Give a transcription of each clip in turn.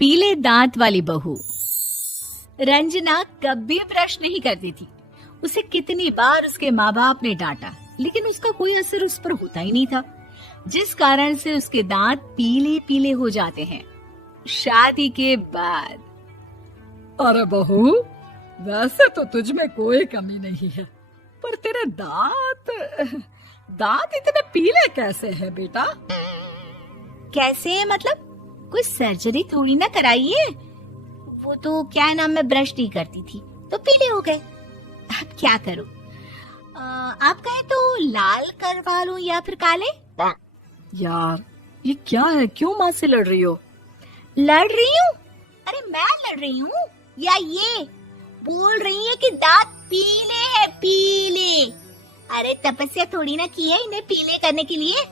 पीले दांत वाली बहू। रंजना कभी ब्रश नहीं करती थी। उसे कितनी बार उसके माँ बाप ने डांटा, लेकिन उसका कोई असर उस पर होता ही नहीं था, जिस कारण से उसके दांत पीले पीले हो जाते हैं। शादी के बाद। अरे बहू, वैसे तो तुझ में कोई कमी नहीं है, पर तेरे दांत इतने पीले कैसे हैं बेटा? कैसे मतलब? कोई सर्जरी थोड़ी ना कराई है। वो तो क्या नाम, मैं ब्रश नहीं करती थी तो पीले हो गए। अब क्या करूं? आप कहें तो लाल करवा लूं या फिर काले? यार ये क्या है, क्यों माँ से लड़ रही हो? लड़ रही हूँ? अरे मैं लड़ रही हूँ या ये बोल रही है कि दांत पीले हैं, पीले। अरे तपस्या थोड़ी ना की है इन्हें पीले करने के लिए।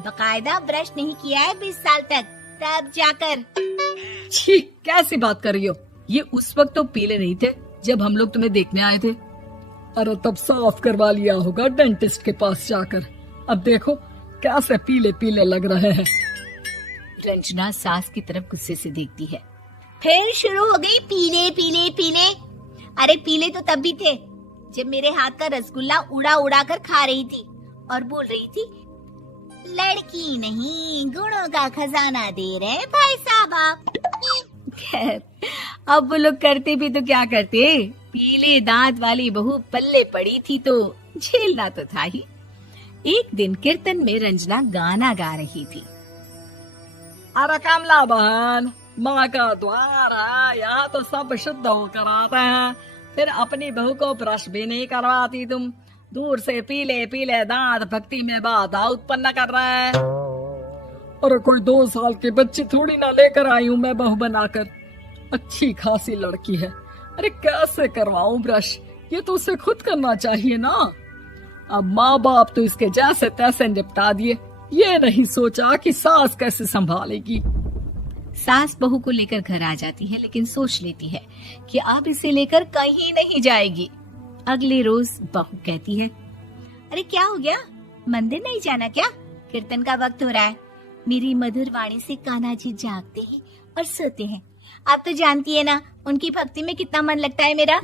बकायदा ब्रश नहीं किया है 20 साल तक, तब जाकर। छी, कैसी बात कर रही हो? ये उस वक्त तो पीले नहीं थे जब हम लोग तुम्हें देखने आए थे। अरे तब साफ करवा लिया होगा डेंटिस्ट के पास जाकर। अब देखो कैसे पीले पीले लग रहे हैं। रंजना सास की तरफ गुस्से से देखती है। फिर शुरू हो गई पीले पीले पीले। अरे पीले तो तब भी थे जब मेरे हाथ का रसगुल्ला उड़ा उड़ा कर खा रही थी और बोल रही थी, लड़की नहीं गुणों का खजाना दे रहे भाई साहब आप। खैर, अब वो लोग करते भी तो क्या करते, पीले दांत वाली बहू पल्ले पड़ी थी तो झेलना तो था ही। एक दिन कीर्तन में रंजना गाना गा रही थी। अरे कमला बहन, माँ का द्वार है, यहाँ तो सब शुद्ध होकर आते हैं, फिर अपनी बहू को ब्रश भी नहीं करवाती तुम। दूर से पीले पीले दांत भक्ति में बाधा उत्पन्न कर रहे हैं। अरे कोई 2 साल के बच्चे थोड़ी ना लेकर आई हूँ मैं बहू बनाकर। अच्छी खासी लड़की है, अरे कैसे करवाऊं ब्रश? ये तो उसे खुद करना चाहिए ना। अब माँ बाप तो इसके जैसे तैसे निपटा दिए, ये नहीं सोचा कि सास कैसे संभालेगी। सास बहू को लेकर घर आ जाती है, लेकिन सोच लेती है कि अब इसे लेकर कहीं नहीं जाएगी। अगले रोज बहू कहती है, अरे क्या हो गया, मंदिर नहीं जाना क्या? कीर्तन का वक्त हो रहा है। मेरी मधुर वाणी से कान्हा जी जागते हैं और सोते हैं। आप तो जानती है ना उनकी भक्ति में कितना मन लगता है मेरा।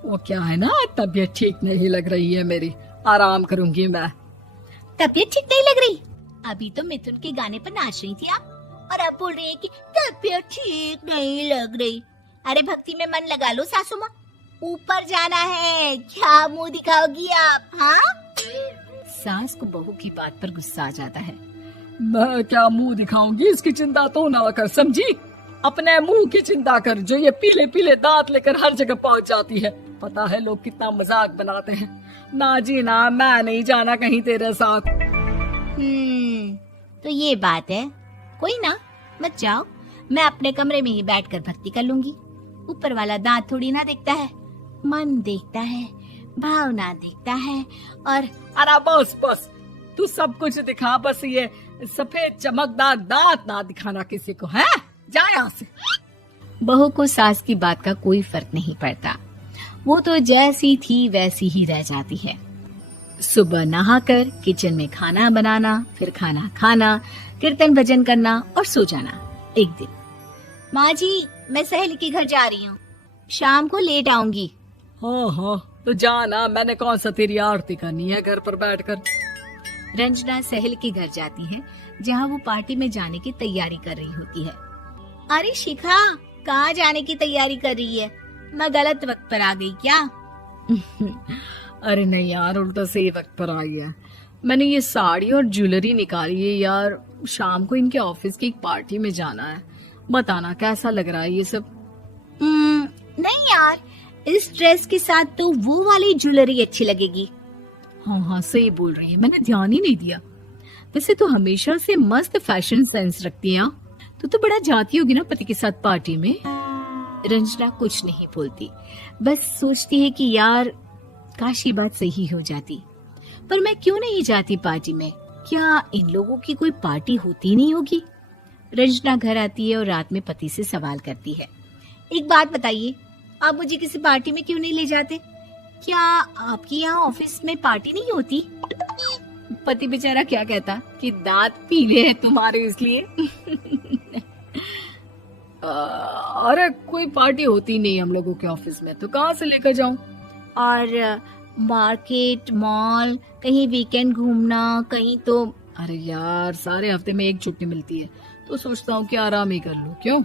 वो क्या है ना, तबीयत ठीक नहीं लग रही है मेरी, आराम करूंगी मैं। तबीयत ठीक नहीं लग रही? अभी तो मिथुन के गाने पर नाच रही थी आप, और अब बोल रही है कि तबीयत ठीक नहीं लग रही। अरे भक्ति में मन लगा लो सासू माँ, ऊपर जाना है, क्या मुंह दिखाओगी आप? हाँ? सास को बहू की बात पर गुस्सा आ जाता है। मैं क्या मुंह दिखाऊंगी, इसकी चिंता तो ना कर, समझी? अपने मुंह की चिंता कर, जो ये पीले पीले दांत लेकर हर जगह पहुंच जाती है। पता है लोग कितना मजाक बनाते हैं। ना जी ना, मैं नहीं जाना कहीं तेरे साथ। तो ये बात है। कोई ना, मत जाओ, मैं अपने कमरे में ही बैठकर भक्ति कर लूंगी। ऊपर वाला दांत थोड़ी ना देखता है, मन देखता है, भावना देखता है। और अरे बस बस, तू सब कुछ दिखा, बस ये सफेद चमकदार दांत ना दिखाना किसी को, है? जा यहाँ से। बहू को सास की बात का कोई फर्क नहीं पड़ता, वो तो जैसी थी वैसी ही रह जाती है। सुबह नहाकर किचन में खाना बनाना, फिर खाना खाना, कीर्तन भजन करना और सो जाना। एक दिन, माँ जी मैं सहेली के घर जा रही हूँ, शाम को लेट आऊंगी। हाँ हाँ तो जाना, मैंने कौन सा तेरी आरती करनी है घर पर बैठकर। रंजना सहेली के घर जाती है, जहाँ वो पार्टी में जाने की तैयारी कर रही होती है। अरे शिखा, कहाँ जाने की तैयारी कर रही है? मैं गलत वक्त पर आ गई क्या? अरे नहीं यार, उल्टा सही वक्त पर आई है। मैंने ये साड़ी और ज्वेलरी निकाली है यार, शाम को इनके ऑफिस की एक पार्टी में जाना है। बताना कैसा लग रहा है ये सब? नहीं यार, इस ड्रेस के साथ तो वो वाली ज्वेलरी अच्छी लगेगी। हाँ हाँ सही बोल रही है, मैंने ध्यान ही नहीं दिया। वैसे तो हमेशा से मस्त फैशन सेंस रखती है। तो बड़ा जाती होगी ना पति के साथ पार्टी में। रंजना कुछ नहीं बोलती, बस सोचती है कि यार काश ये बात सही हो जाती। पर मैं क्यों नहीं जाती पार्टी में? क्या इन लोगों की कोई पार्टी होती नहीं होगी? रंजना घर आती है और रात में पति से सवाल करती है, एक बात बताइए, आप मुझे किसी पार्टी में क्यों नहीं ले जाते? क्या आपके यहाँ ऑफिस में पार्टी नहीं होती? पति बेचारा क्या कहता कि दांत पीले हैं तुम्हारे इसलिए। अरे कोई पार्टी होती नहीं हम लोगों के ऑफिस में, तो कहाँ से लेकर जाऊं? और मार्केट, मॉल, कहीं वीकेंड घूमना, कहीं तो। अरे यार, सारे हफ्ते में एक छुट्टी मिलती है, तो सोचता हूँ कि आराम ही कर लूं। क्यों?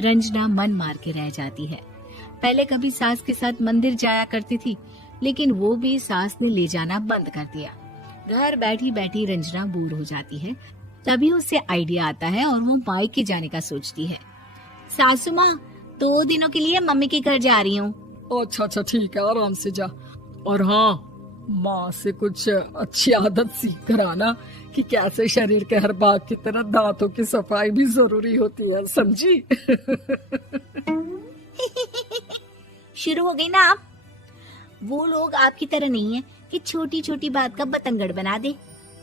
रंजना मन मार के रह जाती है। पहले कभी सास के साथ मंदिर जाया करती थी, लेकिन वो भी सास ने ले जाना बंद कर दिया। घर बैठी बैठी रंजना बोर हो जाती है। तभी उसे आइडिया आता है और वो मायके जाने का सोचती है। सासू माँ, 2 दिनों के लिए मम्मी के घर जा रही हूँ। अच्छा ठीक है, आराम से जा। और हाँ, माँ से कुछ अच्छी आदत सीख कर आना कि कैसे शरीर के हर भाग की तरह दांतों की सफाई भी जरूरी होती है, समझी? शुरू हो गई ना आप। वो लोग आपकी तरह नहीं है कि छोटी छोटी बात का बतंगड़ बना दे।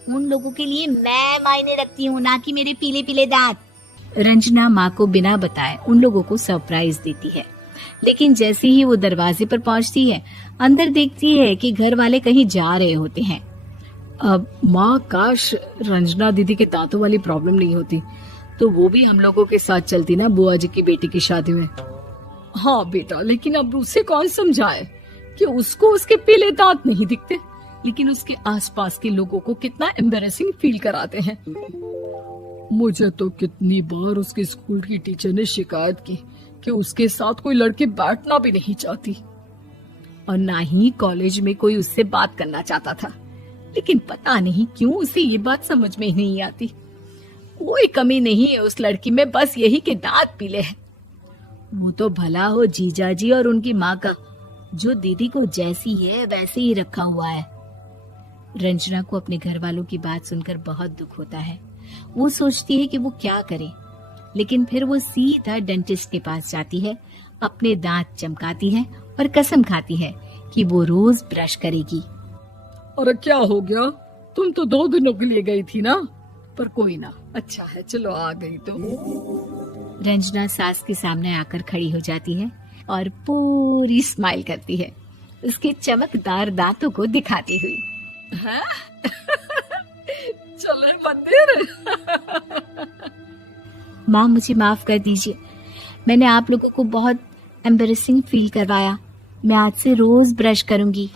उन लोगों के लिए मैं मायने रखती हूँ, ना कि मेरे पीले पीले दांत। रंजना माँ को बिना बताए उन लोगों को सरप्राइज देती है, लेकिन जैसे ही वो दरवाजे पर पहुंचती है, अंदर देखती है कि घर वाले कहीं जा रहे होते हैं। अब माँ, काश रंजना दीदी के दांतों वाली प्रॉब्लम नहीं होती, तो वो भी हम लोगों के साथ चलती ना बुआ जी की बेटी की शादी में। हाँ बेटा, लेकिन अब उसे कौन समझाए कि उसको उसके पीले दांत नहीं दिखते, लेकिन उसके आसपास के लोगों को कितना एम्बैरेसिंग फील कराते हैं। मुझे तो कितनी बार उसके स्कूल की टीचर ने शिकायत की कि उसके साथ कोई लड़की बैठना भी नहीं चाहती, और ना ही कॉलेज में कोई उससे बात करना चाहता था। लेकिन पता नहीं क्यों उसे ये बात समझ में ही नहीं आती। कोई कमी नहीं है उस लड़की में, बस यही कि दांत पीले हैं। वो तो भला हो जीजाजी और उनकी माँ का, जो दीदी को जैसी है वैसे ही रखा हुआ है। रंजना को अपने घर वालों की बात सुनकर बहुत दुख होता है। वो सोचती है कि वो क्या करे, लेकिन फिर वो सीधा डेंटिस्ट के पास जाती है, अपने दांत चमकाती है और कसम खाती है कि वो रोज ब्रश करेगी। अरे क्या हो गया? तुम तो 2 दिनों के लिए गई थी ना, पर कोई ना, अच्छा है, चलो आ गई तो। रंजना सास के सामने आकर खड़ी हो जाती है और पूरी स्माइल करती है, उसके चमकदार दांतों को दिखाती हुई। चले मंदिर। माँ, मुझे माफ कर दीजिए, मैंने आप लोगों को बहुत एम्बैरेसिंग फील करवाया। मैं आज से रोज ब्रश करूंगी।